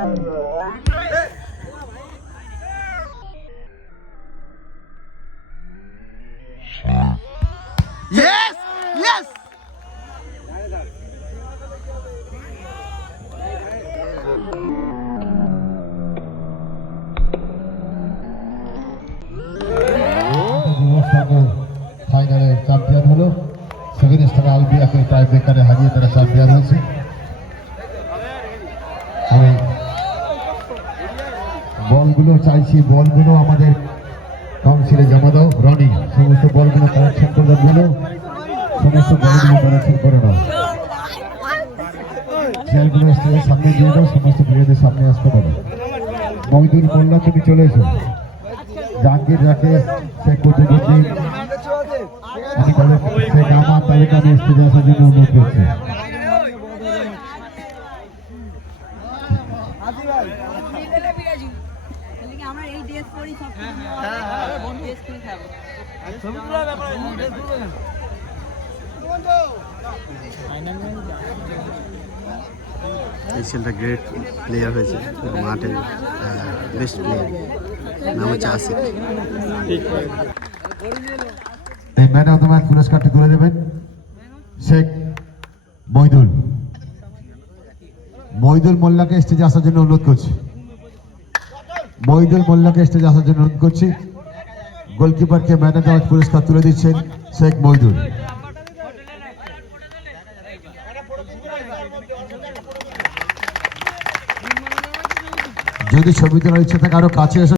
Yes! Yes! ফাইনালে champion হলো seven star আলবিয়াকে টাই ব্রেকারে হারিয়ে তারা চ্যাম্পিয়ন হয়েছে। আমি বলগুলো চাইছি, বলগুলো আমাদের কাউন্সিলে জমা দাও। রনি, সমস্ত বলগুলো কালেকশন করে বলো, সমস্ত বলগুলো কালেকশন করে নাও। চেয়ারগুলো স্টেজের সামনে দিয়ে দাও, সমস্ত প্লেয়ারদের সামনে আসতে পারো। মহিদুল মোল্লা, তুমি চলে এসো। জাহাঙ্গীর রাকেশ, শেখ কুতুবুদ্দিন, আমি শেখ আহমদ, তাদেরকে আমি স্টেজে আসার জন্য অনুরোধ করছি। এই ছেলেটা গ্রেট প্লেয়ার হয়েছে, মাঠের বেস্ট প্লেয়ার, নাম হচ্ছে আসিফ। এই ম্যান অফ দ্য ম্যাচ পুরস্কারটি তুলে দেবেন শেখ মহিদুল। মহিদুল মোল্লাকে স্টেজে আসার জন্য অনুরোধ করছি। মহিদুল মোল্লাকে স্টেজে আসার জন্য অনুরোধ করছি। গোলকিপারকে ম্যান অফ দ্য ম্যাচ পুরস্কার তুলে দিচ্ছেন শেখ মহিদুল। যদি ছবি তোলার ইচ্ছা থাকে আরো কাছে এসে